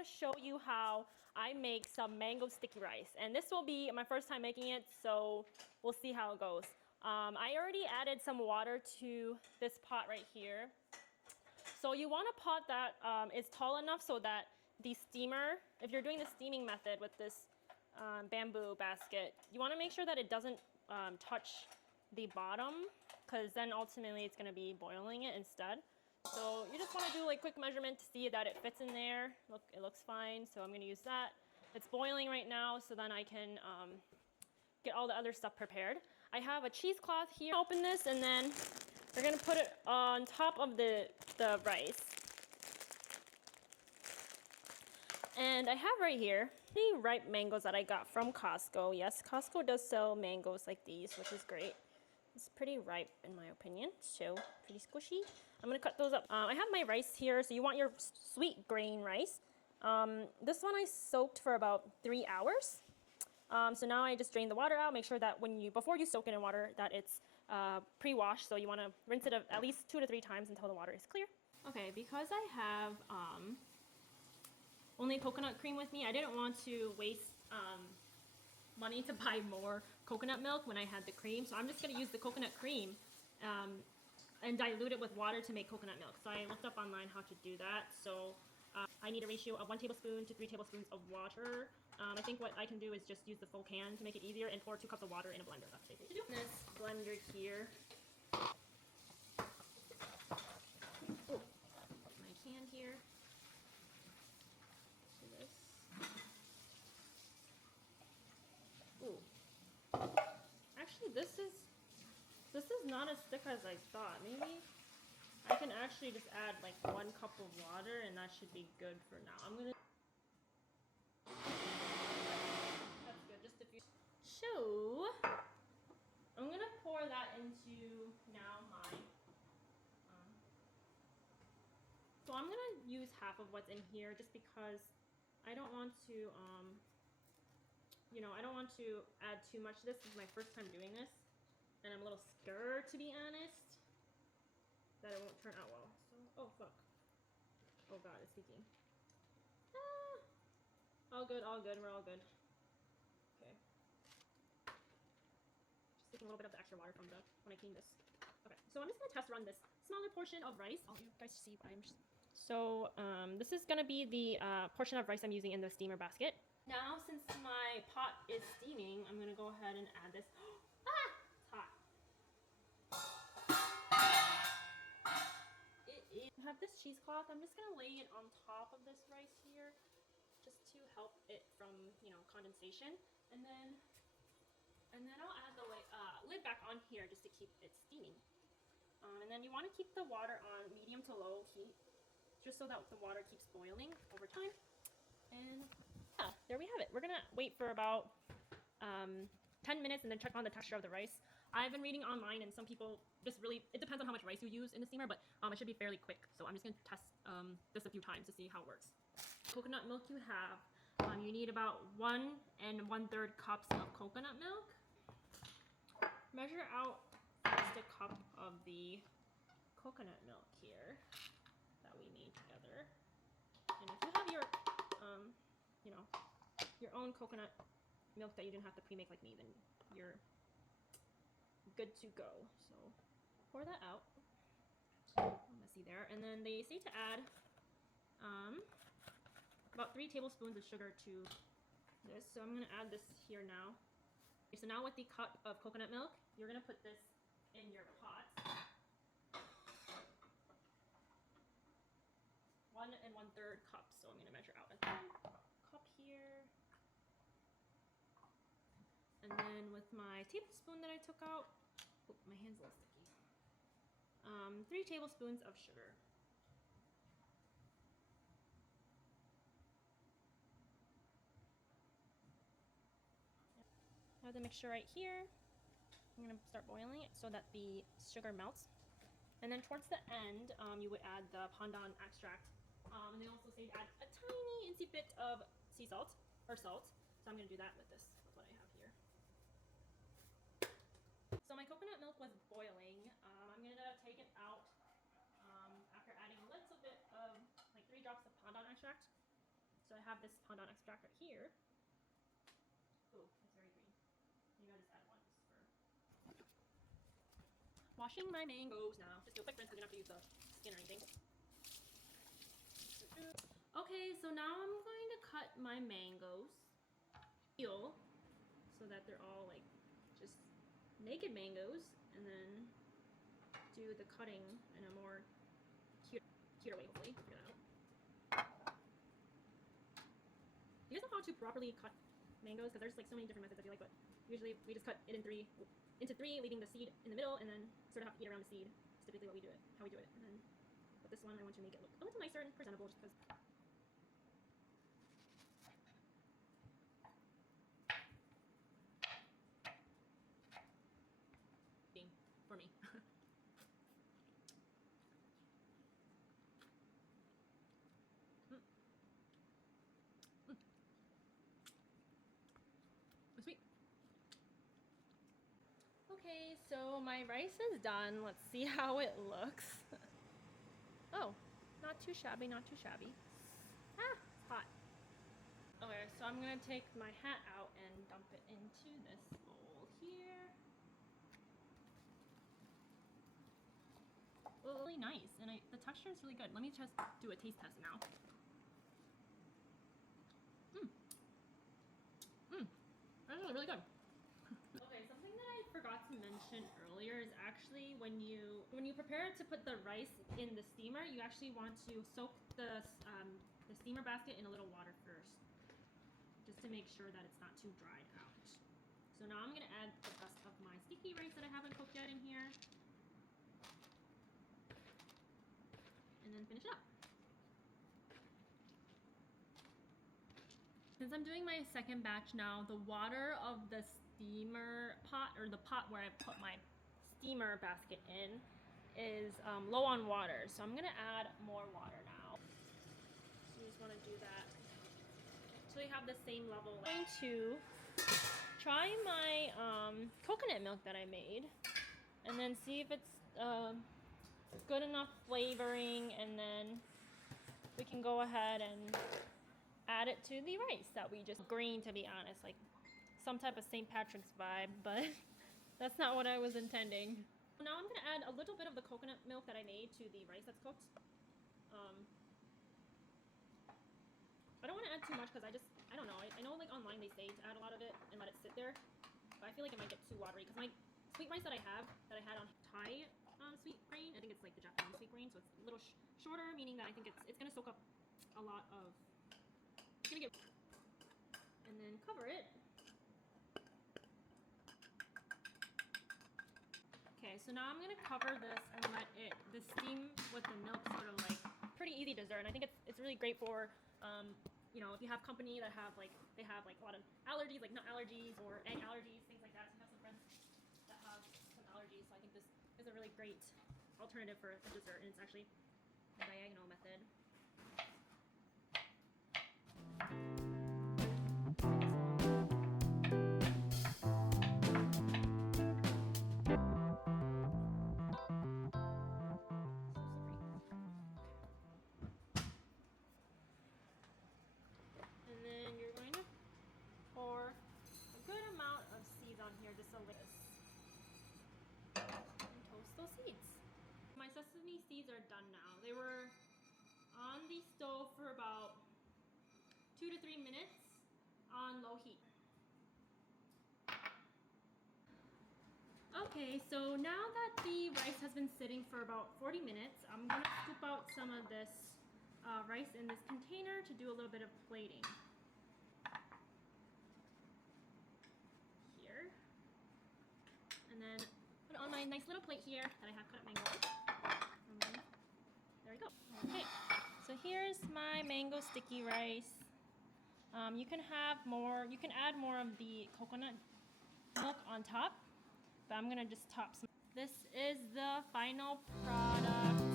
want to show you how I make some mango sticky rice. And this will be my first time making it, so we'll see how it goes. I already added some water to this pot right here. So you want a pot that is tall enough so that the steamer, if you're doing the steaming method with this bamboo basket, you want to make sure that it doesn't touch the bottom, because then ultimately it's going to be boiling it instead. So you just want to do like quick measurement to see that it fits in there. Look, it looks fine, so I'm going to use that. It's boiling right now, so then I can get all the other stuff prepared. I have a cheesecloth here. Open this, and then we're going to put it on top of the rice. And I have right here the ripe mangoes that I got from Costco. Yes, Costco does sell mangoes like these, which is great. It's pretty ripe in my opinion, so pretty squishy. I'm gonna cut those up. I have my rice here, so you want your sweet grain rice. This one I soaked for about 3 hours. So now I just drain the water out, make sure that before you soak it in water that it's pre-washed, so you wanna rinse it at least 2 to 3 times until the water is clear. Okay, because I have only coconut cream with me, I didn't want to waste money to buy more coconut milk when I had the cream, so I'm just going to use the coconut cream and dilute it with water to make coconut milk. So I looked up online how to do that. So I need a ratio of 1 tablespoon to 3 tablespoons of water. I think what I can do is just use the full can to make it easier and pour 2 cups of water in a blender. That's basically to do. This blender here. Oh, my can here. Do this. Ooh. Actually, this is not as thick as I thought. Maybe I can actually just add like 1 cup of water and that should be good for now. That's good, just a few. So I'm gonna pour that into now my so I'm gonna use half of what's in here just because I don't want to I don't want to add too much. This is my first time doing this, and I'm a little scared, to be honest, that it won't turn out well. So, oh fuck. Oh god, it's leaking. Ah, all good, we're all good. Okay. Just taking a little bit of the extra water from when I cleaned this. Okay, so I'm just gonna test run this smaller portion of rice. I'll you guys see what I'm just... So, this is gonna be the portion of rice I'm using in the steamer basket. Now, since my pot is steaming, I'm gonna go ahead and add this. Ah! It's hot. It is. I have this cheesecloth. I'm just gonna lay it on top of this rice here, just to help it from, condensation. And then I'll add the lid back on here just to keep it steaming. And then you want to keep the water on medium to low heat, just so that the water keeps boiling over time. And yeah, there we have it. We're gonna wait for about 10 minutes and then check on the texture of the rice. I've been reading online, and some people it depends on how much rice you use in the steamer, but it should be fairly quick. So I'm just gonna test this a few times to see how it works. Coconut milk you have. You need about 1 1/3 cups of coconut milk. Measure out just a cup of the coconut milk here that we made together. And if you have your your own coconut milk that you didn't have to pre-make like me, then you're good to go. So pour that out. Messy there. And then they say to add about 3 tablespoons of sugar to this. So I'm going to add this here now. Okay, so now with the cup of coconut milk, you're going to put this in your pot. 1 1/3 cups. So I'm going to measure out a cup here. And then with my tablespoon that I took out, oh, my hand's a little sticky. 3 tablespoons of sugar. I have the mixture right here. I'm going to start boiling it so that the sugar melts. And then towards the end, you would add the Pandan Extract. And they also say to add a tiny insy bit of sea salt, or salt. So I'm going to do that with this. That's what I have here. So my coconut milk was boiling. I'm going to take it out after adding a little bit of, like 3 drops of Pandan Extract. So I have this Pandan Extract right here. Oh, it's very green. Maybe I'll just add one just for washing my mangoes now. Just do a quick rinse because you don't have to use the skin or anything. Okay, so now I'm going to cut my mangoes. Peel so that they're all like just naked mangoes, and then do the cutting in a more cuter way, hopefully. Figure that out. You guys know how to properly cut mangoes? Because there's like so many different methods I feel like, but usually we just cut it into three, leaving the seed in the middle, and then sort of have to eat around the seed. It's typically what we do it, how we do it. And then, but this one I want to make it look a little nicer and presentable, just because. For me. Sweet. Okay, so my rice is done. Let's see how it looks. Oh, not too shabby, not too shabby. Ah, hot. Okay, so I'm gonna take my hat out and dump it into this bowl here. Oh, really nice, and the texture is really good. Let me just do a taste test now. That's really good. Okay, something that I forgot to mention earlier is actually when you prepare to put the rice in the steamer, you actually want to soak the steamer basket in a little water first, just to make sure that it's not too dried out. So now I'm gonna add the rest of my sticky rice that I haven't cooked yet in here, and then finish it up. Since I'm doing my second batch now, the water of the steamer pot, or the pot where I put my steamer basket in, is low on water. So I'm gonna add more water now. So you just wanna do that until you have the same level. I'm going to try my coconut milk that I made, and then see if it's good enough flavoring, and then we can go ahead and add it to the rice that we just green, to be honest, like some type of St. Patrick's vibe, but that's not what I was intending. Now I'm gonna add a little bit of the coconut milk that I made to the rice that's cooked. I don't want to add too much because I don't know. I know like online they say to add a lot of it and let it sit there, but I feel like it might get too watery because my sweet rice that I had on Thai sweet grain, I think it's like the Japanese sweet grain, so it's a little shorter, meaning that I think it's gonna soak up a lot of. Gonna get, and then cover it. Okay, so now I'm gonna cover this and let the steam with the milk sort of like pretty easy dessert. And I think it's really great for you know, if you have company that have like a lot of allergies, like nut allergies or egg allergies, things like that. So I have some friends that have some allergies, so I think this is a really great alternative for a dessert, and it's actually the diagonal method. And then you're going to pour a good amount of seeds on here, just a little, and toast those seeds. My sesame seeds are done now. They were on the stove for about 2 to 3 minutes on low heat. Okay, so now that the rice has been sitting for about 40 minutes, I'm gonna scoop out some of this rice in this container to do a little bit of plating. Here. And then put it on my nice little plate here that I have cut up mango. And then, there we go. Okay, so here's my mango sticky rice. You can add more of the coconut milk on top, but I'm gonna just top some. This is the final product.